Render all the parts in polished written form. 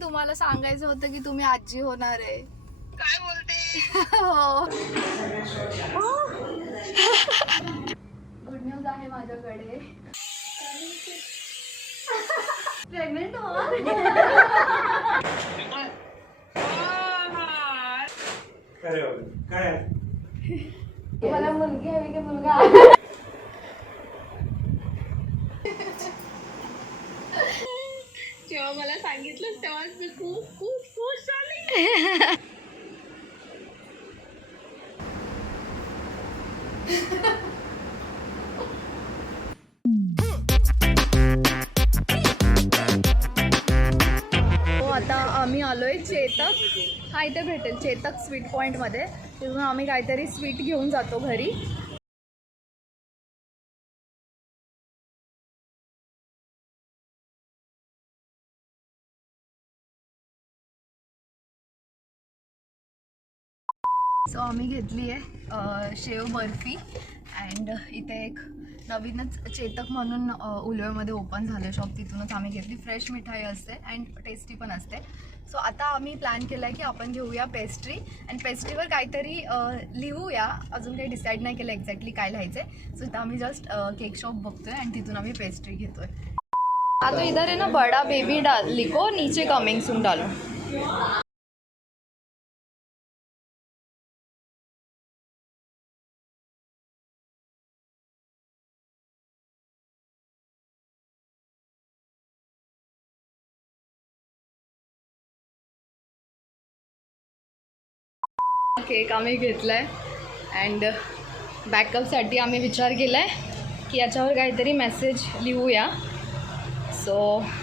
तुम्हाला सांगायचं होतं की तुम्ही आजी होणार आहे. काय बोलते? हो. गुड न्यूज आहे माझ्याकडे. प्रेग्नेंट हो. काय मला मुलगी हवी की मुलगा? जेव्हा मला सांगितलं तेव्हा मी खूप खूप खुश झाले. आता आम्ही आलोय चेतक. हा इथे भेटेल चेतक स्वीट पॉईंटमध्ये. तिथून आम्ही काहीतरी स्वीट घेऊन जातो घरी. सो आम्ही घेतली आहे शेव बर्फी. अँड इथे एक नवीनच चेतक म्हणून उलवेमध्ये ओपन झालं शॉप. तिथूनच आम्ही घेतली. फ्रेश मिठाई असते अँड टेस्टी पण असते. सो आता आम्ही प्लॅन केला आहे की आपण घेऊया पेस्ट्री. अँड पेस्ट्रीवर काहीतरी लिहूया. अजून काही डिसाईड नाही केलं एक्झॅक्टली काय लिहायचं आहे. सो इथं आम्ही जस्ट केक शॉप बघतोय अँड तिथून आम्ही पेस्ट्री घेतोय. आता इधर है ना बड़ा बेबी लिखो, नीचे कमिंग सून डालो. केक आम्ही घेतला आहे अँड बॅकअपसाठी आम्ही विचार केला आहे की याच्यावर काहीतरी मेसेज लिहूया. सो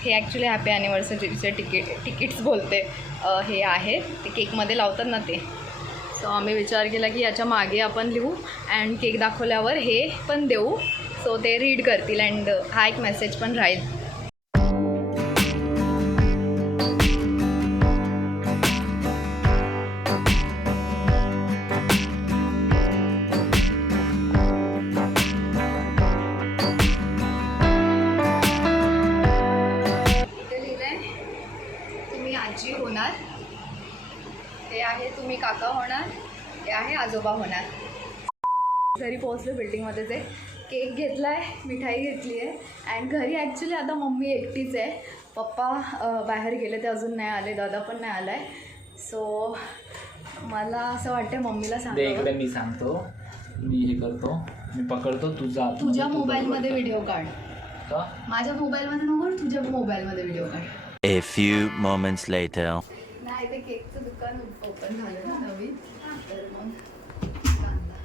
हे ॲक्च्युली हॅपी ॲनिव्हर्सरीचे तिकीट्स बोलते हे आहे ते केकमध्ये लावतात ना ते. सो आम्ही विचार केला की याच्या मागे आपण लिहू अँड केक दाखवल्यावर हे पण देऊ. सो ते रीड करतील अँड हा एक मेसेज पण राहील. आजी होणार, ते आहे तुम्ही काका होणार, ते आहे आजोबा होणार. घरी पोहोचलो बिल्डिंगमध्येच आहे. केक घेतला आहे, मिठाई घेतली आहे अँड घरी ॲक्च्युली आता मम्मी एकटीच आहे. पप्पा बाहेर गेले, ते अजून नाही आले. दादा पण नाही आला आहे. सो मला असं वाटतं मम्मीला इकडे मी सांगतो, मी हे करतो, मी पकडतो तुझ्या मोबाईलमध्ये व्हिडिओ काढ. माझ्या मोबाईलमध्ये नको, तुझ्या मोबाईलमध्ये व्हिडिओ काढ. A few moments later. नाही ते केकचं दुकान ओपन झालं ना नवीन. तर मग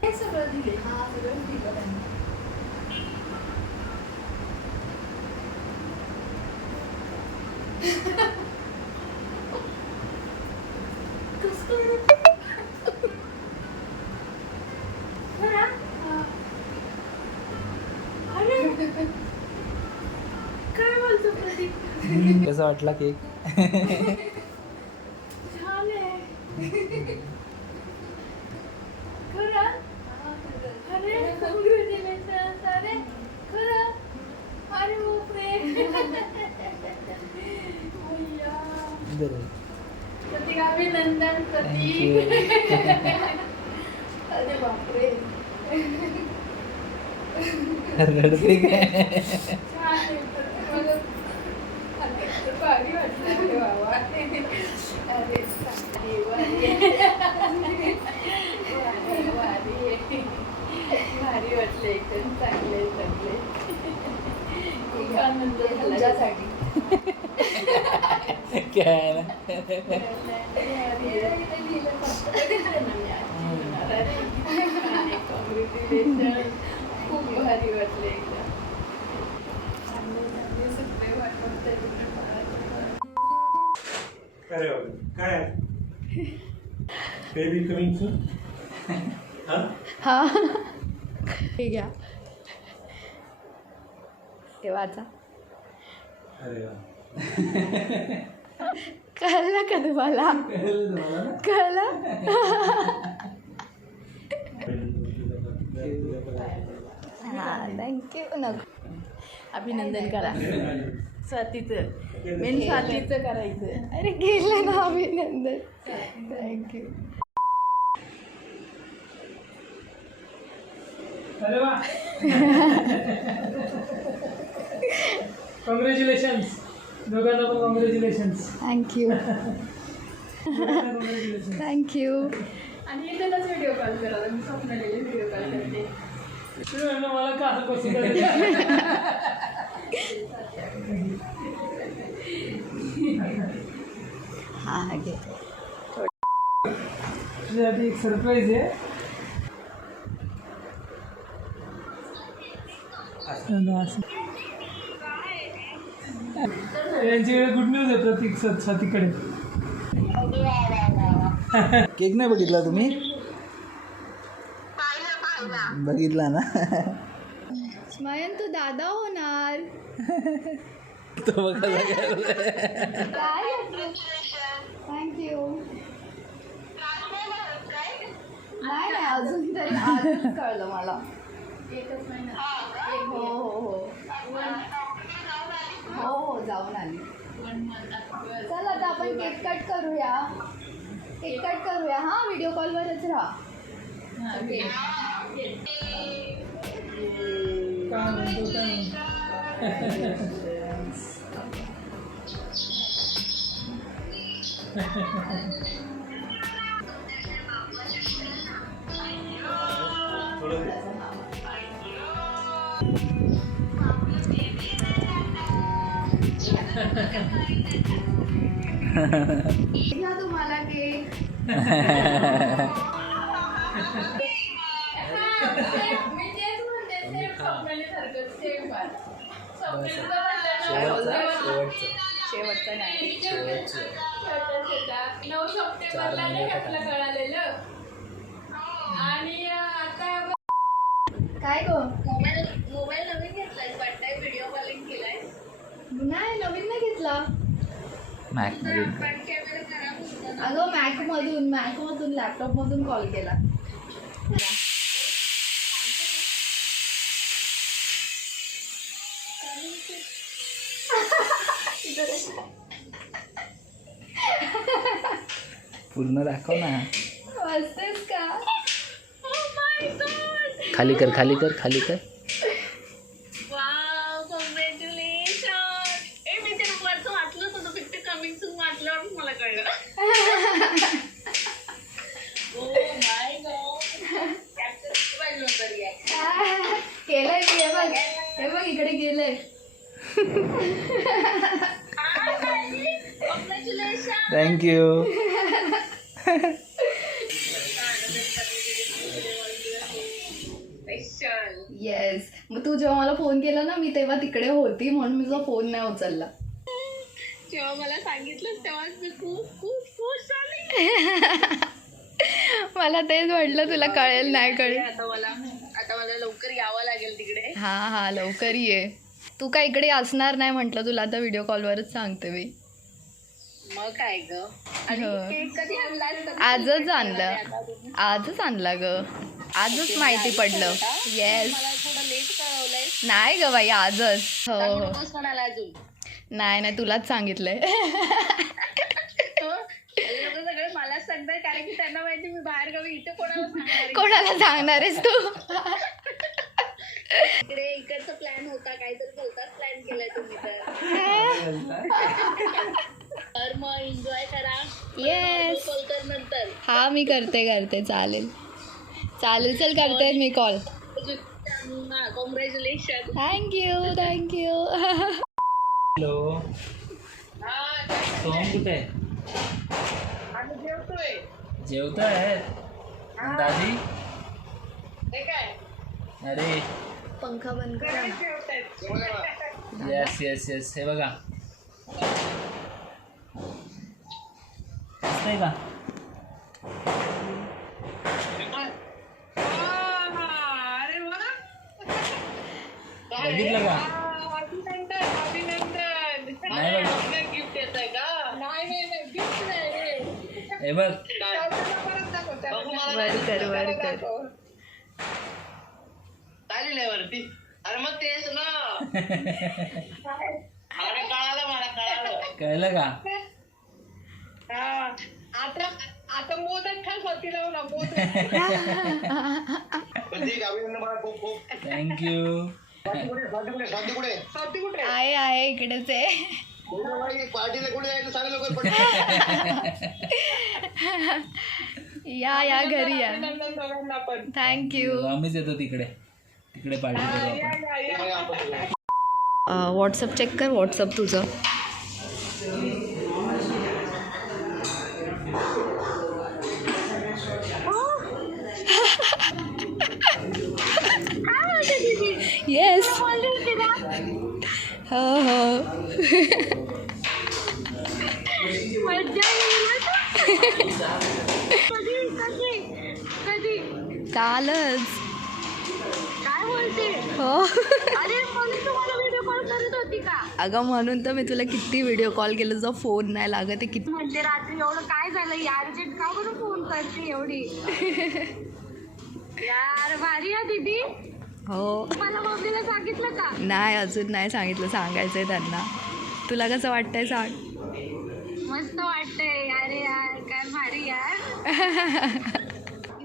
हे सगळं दिले. हा सगळं दिलं त्यांनी. काय बोलतो प्रदीप? कसा वाटला केक? छान आहे. खरं? अरे कॉंग्रॅच्युलेशन्स. अरे खरं? अरे बापरे. प्रतीक अभिनंदन प्रतीक. अरे बापरे. रडते काय? छान आहे. मला भारी वाटलं बाबा. अरे भारी वाटलं एकदम. चांगले चांगले. खूप आनंद तुझ्यासाठी. काय ना खूप भारी वाटले एकदम. काय बेबी कमिंग सून. हा हे घ्या हे वाचा. अरे कळलं का तुम्हाला? कळलं. हां थँक्यू. नको अभिनंदन करा. स्वातीचं मेन स्वातीचं करायचं. अरे केलं ना अभिनंदन. थँक्यू. अरे वा. कॉंग्रॅच्युलेशन्स दोघांना पण कॉंग्रॅच्युलेशन्स. थँक्यू. थँक्यू. आणि इथेच व्हिडिओ कॉल करा. मी स्वप्नालीला व्हिडिओ कॉल करते. तुम्ही म्हणलं मला का असं कसं हा घे. तुझ्यासाठी एक सरप्राईज आहे. यांच्याकडे गुड न्यूज आहे प्रतीक स्वातीकडे. केक नाही बघितला तुम्ही? बघितला ना. स्मयन तू दादा होणार. तो बघायला काय थँक्यू. नाही नाही अजून तरी आजच कळलं मला. एकच महिना. हो हो हो हो हो जाऊन आली. चल आता आपण केक कट करूया. केक कट करूया हा. व्हिडिओ कॉलवरच राहा. काय म्हणतो काय घ्या तुम्हाला केक. मी तेच म्हणते सेम स्वप्नालीसारखं सेम पण. शेवटचं नाही. छोटा 9 सप्टेंबरला नाही आपलं कळालेलं. आणि आता काय गो. मोबाईल नवीन घेतलाय वाटतंय. व्हिडिओ कॉलिंग केलाय. नाही नवीन नाही घेतला. मॅकमध्ये पण कॅमेरा खराब होता. अगं मॅकमधून लॅपटॉपमधून कॉल केला. पूर्ण दाखव ना. वाचतेस का. खाली कर खाली कर खाली कर. Wow congratulation. मी ते वरचं वाचलं होतं फक्त कमिंग सून वाचल्यावर मला कळलं. Oh my God. कॅप्चर पाहिजे होतं रिॲक्ट. केलंय मी. हे बघ इकडे गेलंय. कॉंग्रॅच्युलेशन. थँक्यू. येस. मग तू जेव्हा मला फोन केला ना मी तेव्हा तिकडे होती म्हणून मी तुझा फोन नाही उचलला. जेव्हा मला सांगितलं तेव्हाच मी खूप खूप खुश झाले. मला तेच म्हटलं तुला कळेल नाही कळेल. आता मला लवकर यावं लागेल तिकडे. हा हा लवकर ये. तू काय इकडे असणार नाही म्हटलं तुला आता व्हिडिओ कॉलवरच सांगते मी. मग काय ग. आणि हो. केक कधी आणलास? आजच आणला ग. आजच माहिती पडलं. येस. मला थोडं लेट कळवलंय. नाही ग बाई आजच. हो हो. म्हणाला अजून नाही तुलाच सांगितलंय. सगळे मलाच सांगताय कारण की त्यांना माहिती मी बाहेर गावी इथे कोणाला सांगणार आहेस तू. इकडे इकडचा प्लॅन होता काहीतरी भलताच प्लॅन केलाय तुम्ही तर मग एन्जॉय करा. येस. कॉल कर नंतर. हा मी करते चालेल चल करते मी call. Congratulation. Thank you. Hello Soham कुठे आहे? आम्ही जेवतोय. जेवतोय दादी. ते काय अरे पंखा बंद कर. येस हे बघा दिसतंय का? बघितलं का? नाही बघ. गिफ्ट येत आहे का? नाही गिफ्ट नाही. हे बघ वर कर. चालेल वरती. अरे मग तेच ना. अरे काय कळलं का? आता मोदक खा स्वातीला ना मोदक. थँक्यू. स्वाती कुठे आहे इकडेच आहे. या घरी या. दोघांना पण थँक्यू. आम्हीच येतो तिकडे पार्टी करू आपण. व्हॉट्सअप चेक कर. व्हॉट्सअप तुझं. येस. हो कालच. काय बोलते? हो अरे म्हणून तुम्हाला व्हिडिओ कॉल करत होती का? अगं म्हणून तर मी तुला किती व्हिडिओ कॉल केला, तुझा फोन नाही लागत आहे. किती म्हणजे रात्री एवढं काय झालं यार, अर्जंट का बरं फोन करते एवढी? यार भारी आहे दीदी. हो. मला मम्मीला सांगितलं का? नाही अजून नाही सांगितलं. सांगायचंय त्यांना. तुला कसं वाटतंय सांग. मस्त वाटतंय. अरे यार काय भारी यार.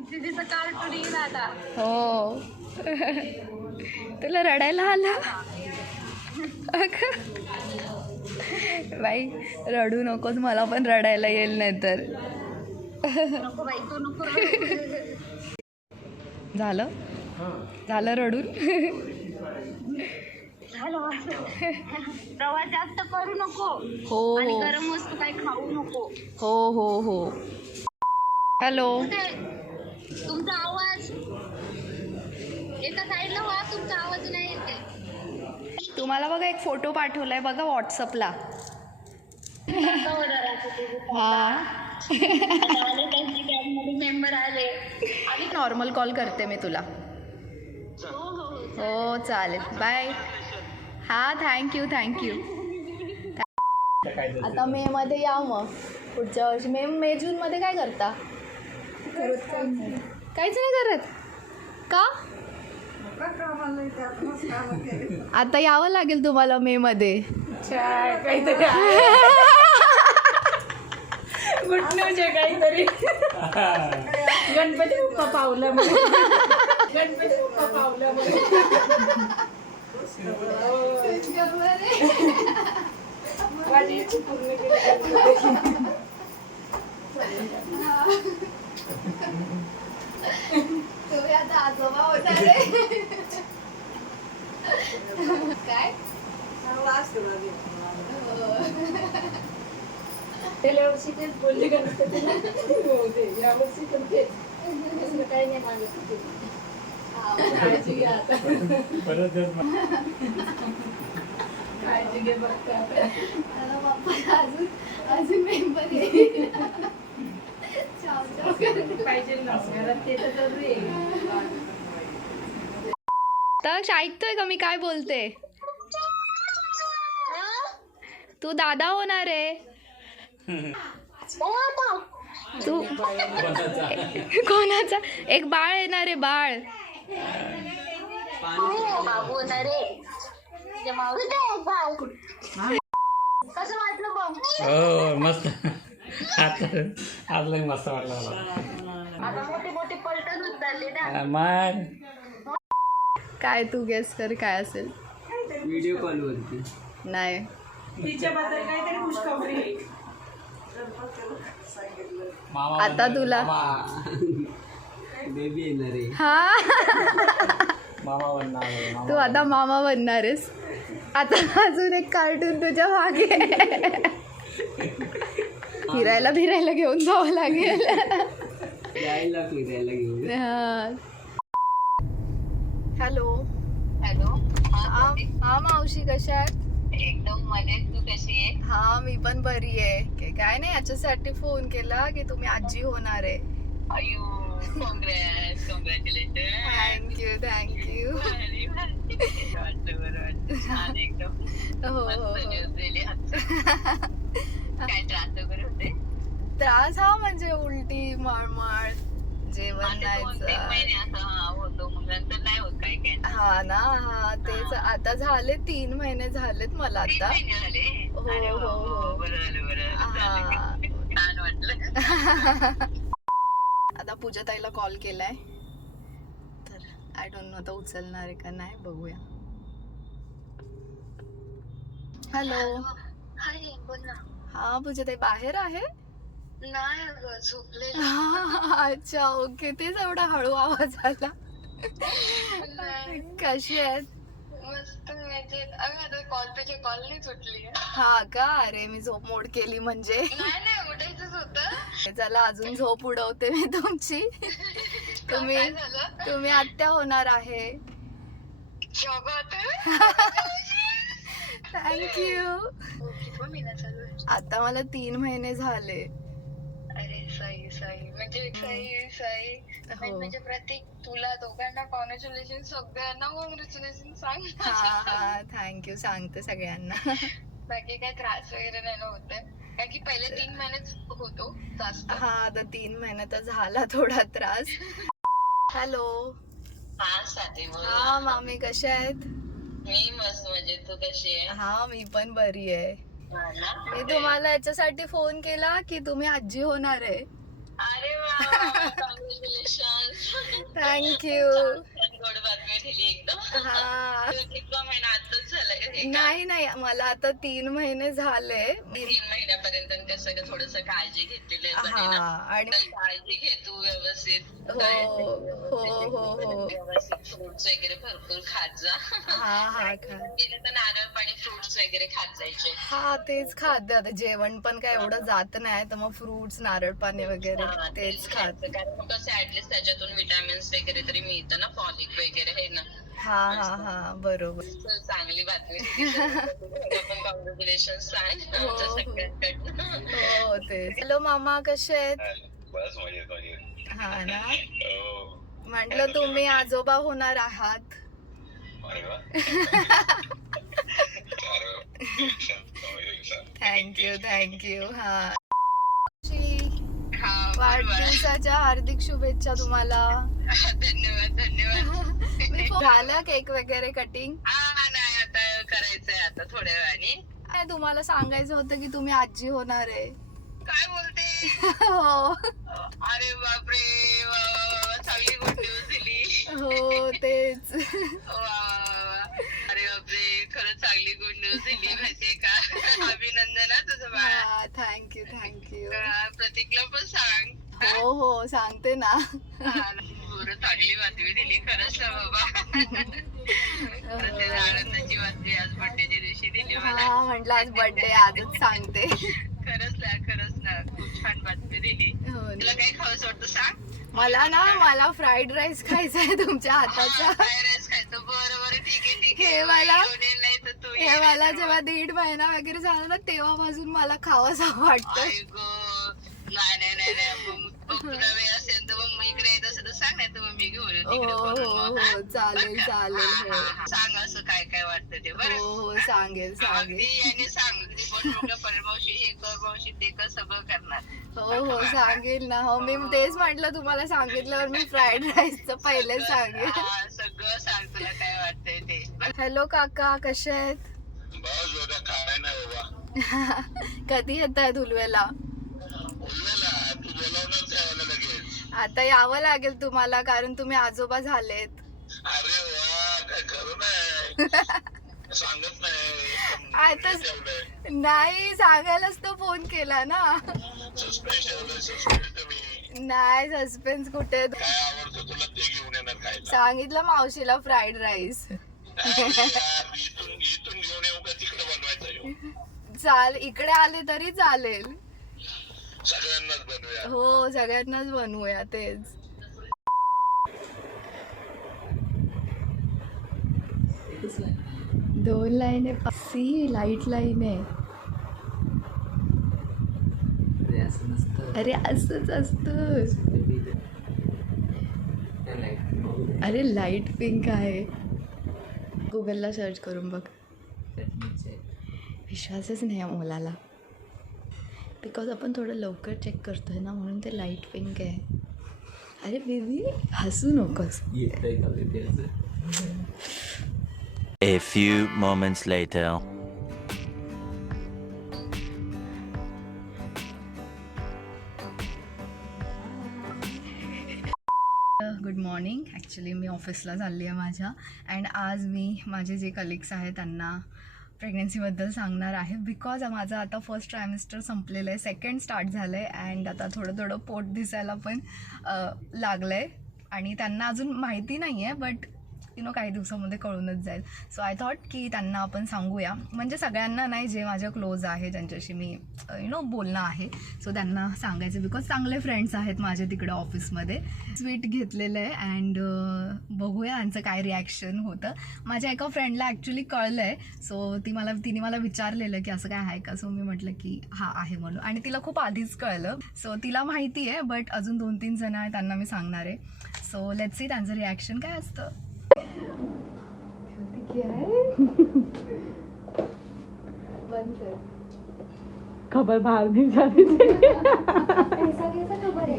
दीदीचं कार्टून येईल आता. हो. तुला रडायला आलं. बाई रडू नकोस, मला पण रडायला येईल नाही तर. नको बाई तू नको रडू. झालं रडून. झालं. प्रवास जास्त करू नको. हो आणि हो गरम वस्तू काही खाऊ नको. हो हो हो. हॅलो. तुमचा आवाज एका साईडला व्हा, तुमचा आवाज नाही येते. तुम्हाला बघा एक फोटो पाठवलाय बघा व्हॉट्सअपला. हा. मेंबर आले. आणि नॉर्मल कॉल करते मी तुला. हो चालेल. बाय. हा थँक्यू. आता मे मध्ये या मग पुढच्या वर्षी. मे जूनमध्ये काय करता? काहीच नाही करत का? आता यावं लागेल तुम्हाला मे मध्ये. काहीतरी गणपती बाप्पा पावलं. तुम्ही आता आजोबा होणार आहे. काय गेल्या वर्षी तेच बोलले गणपतीला. यावर्षी पण तेच. काही नाही मागितलं. काळजी घ्या आता. काळजी घे बघते आता बाप्पा अजून मेंबर येईल. पाहिजे ना घरात, ते तर जरुरी आहे. तर ऐकतोय का मी काय बोलते? तू दादा होणार आहे. तू कोणाचा? एक बाळ येणार आहे. बाळ. बाबू ना रे. कसं वाटलं बघ? हो मस्त. आज लय मस्त वाटलं मला. आता मोठी मोठी पलटण उचलली ना. मग काय तू गेस कर काय असेल. व्हिडिओ कॉल वरती नाही. तिच्याबद्दल काहीतरी खुशखबरी. आता तुला बेबी येणार आहे. हा. मामा बनणार. तू आता मामा बनणार आहेस. आता अजून एक कार्टून तुझ्या मागे. फिरायला घेऊन जावं लागेल. यायला फिरायला घेऊन. हॅलो. हॅलो. हा मावशी कशा आहेत? एकदम मजेत. तू कशी आहे? हा मी पण बरी आहे. काय नाही याच्यासाठी फोन केला की तुम्ही आजी होणार आहे. अयो कॉंग्रॅच्युलेशन. थँक्यू. छान एकदम. हो हो न्यूज दिली. काय त्रास वगैरे होते? त्रास हा म्हणजे उलटी मळमळ जेवण नाही महिने असं होतो, मग नंतर नाही होत काय काय. हा ना. हा तेच. आता झाले 3 महिने झालेत मला आता. झाले. हो हो हा. छान वाटलं. आता पूजा ताईला कॉल केलाय तर आय डोंट नो आता उचलणार आहे का नाही, बघूया. हॅलो. हाय बोल ना. हा पूजा ताई बाहेर आहे. नाही अगं झोपले. अच्छा ओके, तेच एवढा हळू आवाज आला. कशी आहेत? मस्त मजेत. अगं आता कॉल पेक्षा कॉल नाही सुटली. हा का? अरे मी झोप मोड केली म्हणजे. नाही उठायचंच होतं. चला अजून झोप उडवते मी तुमची. तुम्ही काय झालं? तुम्ही आत्या होणार आहे. थँक्यू. किती महिना चालू आहे? आता मला 3 महिने झाले. अरे सही सही म्हणजे सही हो. म्हणजे प्रत्येक तुला दोघांना कॉंग्रॅच्युलेशन, सगळ्यांना कॉंग्रॅच्युलेशन सांग. हा हा थँक्यू, सांगते सगळ्यांना. बाकी काय त्रास वगैरे नाही ना होत कारण की पहिले 3 महिनेच होतो जास्त. हा आता 3 महिन्यात झाला थोडा त्रास. हॅलो. हा साधी बोल. हा मामी कशा आहेत? मी मस्त म्हणजे तू कशी आहे? हा मी पण बरी आहे. हा ना? मी तुम्हाला याच्यासाठी फोन केला की तुम्ही आजी होणार आहे. अरे वा कॉंग्रॅच्युलेशन. थँक्यू. गोड बातमी दिली एकदम. हा कितवा महिना आताच झालाय? नाही नाही मला आता 3 महिने झाले. 3 महिन्यापर्यंत कसं थोडस काळजी घेतलेली आहे हा ना. आणि तर काळजी घे तू व्यवस्थित. हो हो हो हो व्यवस्थित फ्रुट्स वगैरे भरपूर खात जा. हा हा खा. गेले तर नारळ पाणी फ्रुट्स वगैरे खात जायचे. हा तेच खाते आता. जेवण पण काय एवढं जात नाही तर मग फ्रुट्स नारळ पाणी वगैरे हा, तेच खात. खायचं. कारण मग कसं ऍटलीस्ट त्याच्यातून विटामिन्स वगैरे तरी मिळतं ना, फॉलिक वगैरे आहे ना. हा हा हा बरोबर. तर चांगली बातमी पण कॉंग्रॅच्युलेशन सांग आमच्या सगळ्यांकडनं. हो तेच. हॅलो मामा कसे आहेत? बस मजेत मजेत. हा ना हो. म्हटलं तुम्ही आजोबा होणार आहात. अरे वा. Thank you thank you. हा हा बोल बाळा. वाढदिवसाच्या हार्दिक शुभेच्छा तुम्हाला. धन्यवाद धन्यवाद. मी झालं केक वगैरे कटिंग? हा नाही आता करायचंय आता थोड्या वेळाने. तुम्हाला सांगायचं होतं की तुम्ही आजी होणार आहे. काय बोलते? हो अरे बापरे वा, वा, वा, चांगली गुड न्यूज दिली. हो तेच. वा, वा, वा. अरे बापरे खरंच चांगली गुड न्यूज दिली माहितीये का. अभिनंदन हा तुझं बाळा. हा थँक्यू थँक्यू. प्रतीकला पण सांग. हो हो सांगते ना. हा, बरं चांगली बातमी दिली खरंच ना बाबा. प्रत्येक आनंदाची बातमी आज बर्थडेच्या दिवशी दिली मला. हा म्हटलं आज बर्थडे आजच सांगते. खरंच ना खूप छान बातमी दिली. हो तुला ना. काही खावंसं वाटतं सांग. मला फ्राईड राईस खायचा आहे तुमच्या हाताचा. फ्राईड राईस खायचं. बरं ठीक आहे हे मला- येऊन नाही तर तू हे मला जेव्हा 1.5 महिना वगैरे झाला ना तेव्हापासून मला खावंसं वाटतं. नाही मग तुला वेळ असेल तर मग इकडे येत असेल तर सांग, नाही तर मग मी घेऊन येते हो इकडे हो बनवून. हो चालेल चालेल. हो सांग असं काय काय वाटतं ते बरं. हो हो सांगेल सांगेल. अगदी आणि सांग ती बनवून परमावशी हे कर मावशी ते कर सगळं करणार. हो हो सांगेल ना. हो मी तेच म्हटलं तुम्हाला सांगितल्यावर मी फ्राईड राईसचं पहिले सांगेल. हा, सगळं सांग तुला काय वाटतंय ते. हॅलो काका कसे आहेत? बस बघा काय नाही बाबा. कधी येत आहे धुलवेला? उरलेला तू बोलावणार त्यावेळेला लगेच. आता यावं लागेल तुम्हाला कारण तुम्ही आजोबा झालेत. अरे वा काय खरं नाही. सांगत नाही. आता नाही सांगायलाच तो फोन केला ना. सस्पेन्स ठेवलंय सस्पेन्स तुम्ही. नाही सस्पेन्स कुठे. काय आवडतं तुला ते घेऊन येणार खायला. सांगितलं मावशीला फ्राईड राईस. अरे यार, इथून घेऊन येऊ का तिकडे बनवायचं येऊ. चाल इकडे आले तरी चालेल. सगळ्यांनाच बनवूया. हो सगळ्यांनाच बनवूया तेच. एकच नाही. 2 लाईन आहे. लाईट लाईन आहे. अरे असं नसतं. अरे असंच असतं. अरे लाईट पिंक आहे. गुगलला सर्च करून बघ. विश्वासच नाही आहे मुलाला. बिकॉज आपण थोडं लवकर चेक करतोय ना म्हणून ते लाईट पिंक आहे. अरे बेबी हसू नकोस. येतंय का baby? A few moments later. Good morning. Actually मी ऑफिसला चालली आहे माझ्या, अँड आज मी माझे जे कलिग्स आहेत त्यांना प्रेग्नन्सीबद्दल सांगणार आहे. बिकॉज माझं आता फर्स्ट ट्रायमिस्टर संपलेलं आहे, सेकंड स्टार्ट झालं आहे, अँड आता थोडं थोडं पोट दिसायला पण लागलं आहे आणि त्यांना अजून माहिती नाही आहे, बट काही दिवसामध्ये कळूनच जाईल. सो आय थॉट की त्यांना आपण सांगूया, म्हणजे सगळ्यांना नाही, जे माझ्या क्लोज आहे ज्यांच्याशी मी बोलणं आहे, सो त्यांना सांगायचं. बिकॉज चांगले फ्रेंड्स आहेत माझे तिकडे ऑफिसमध्ये. स्वीट घेतलेलं आहे अँड बघूया त्यांचं काय रिॲक्शन होतं. माझ्या एका फ्रेंडला ॲक्च्युली कळलं आहे, सो तिने मला विचारलेलं की असं काय आहे का. सो मी म्हटलं की हा आहे म्हणून, आणि तिला खूप आधीच कळलं. सो तिला माहिती आहे, बट अजून 2-3 जण आहे त्यांना मी सांगणार आहे. सो लेट्स सी त्यांचं रिॲक्शन काय असतं. खबर बाहर नहीं जानी चाहिए. ऐसा कैसा खबर है?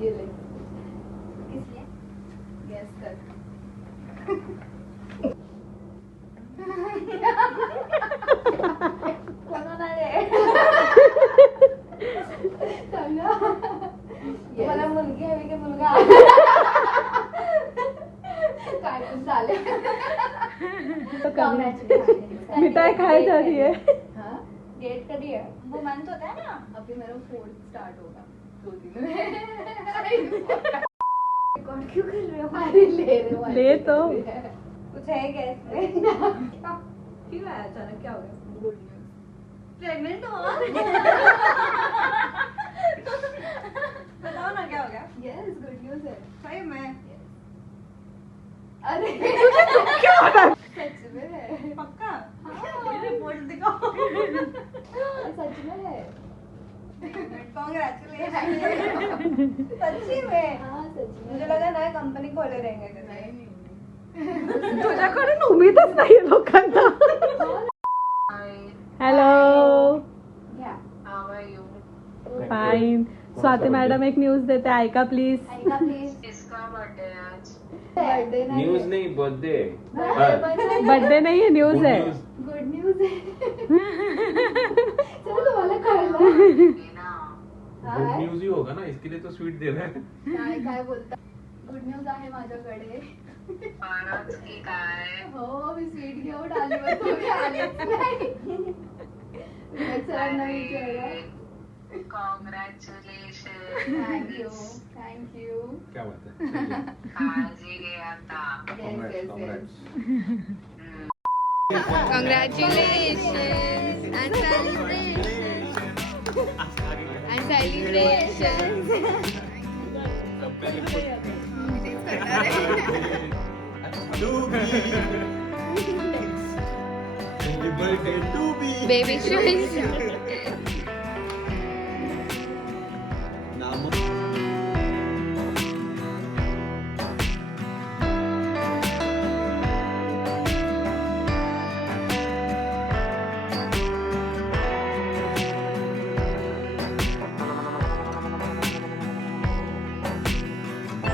ये ले. किसलिए? गैस कर. कौन होणार आहे? मला मुलगी हवी की मुलगा? काय पण चालेल. मिठाई खाई जा रही है. हाँ डेट करी है? वो मंथ होता है ना, अभी मेरा 4th स्टार्ट होगा 2 दिन में. कौन क्यों कर रहे हो? अरे ले तो कुछ है क्या इसमें? क्यों आया अचानक, क्या हो गया? Good news. प्रेग्नेंट हो? बताओ ना क्या हो गया. यस गुड न्यूज है. सही में? अरे सच में है? पक्का? रिपोर्ट दिखाओ. सच में है. कांग्रेचुलेशन. सच्ची में? हाँ सच में. मुझे लगा नया कंपनी खोले रहेंगे. नहीं. तुझ्याकडून उमेदच नाही लोकांना. Hello. How are you? Fine. Swati madam एक न्यूज देते, ऐका प्लीज. ऐका प्लीज. किसका बर्थडे है आज? बर्थडे न्यूज नहीं बर्थडे. बर्थडे नहीं है, न्यूज है. गुड न्यूज आहे. चलो तुम्हाला कळलं. गुड न्यूज ही होगा ना, इसके लिए तो स्वीट दे रहे हैं. काय बोलता. गुड न्यूज आहे माझ्याकडे. परत की काय? हो मी स्वीट घेऊन आली, पण तुम्ही आलेच नाही. सरांना विचारा. कॉंग्रॅच्युलेशन. थँक्यू. क्या बात है. काळजी घे आता. Congrats, congrats. Congratulations and celebrations. Baby shoes.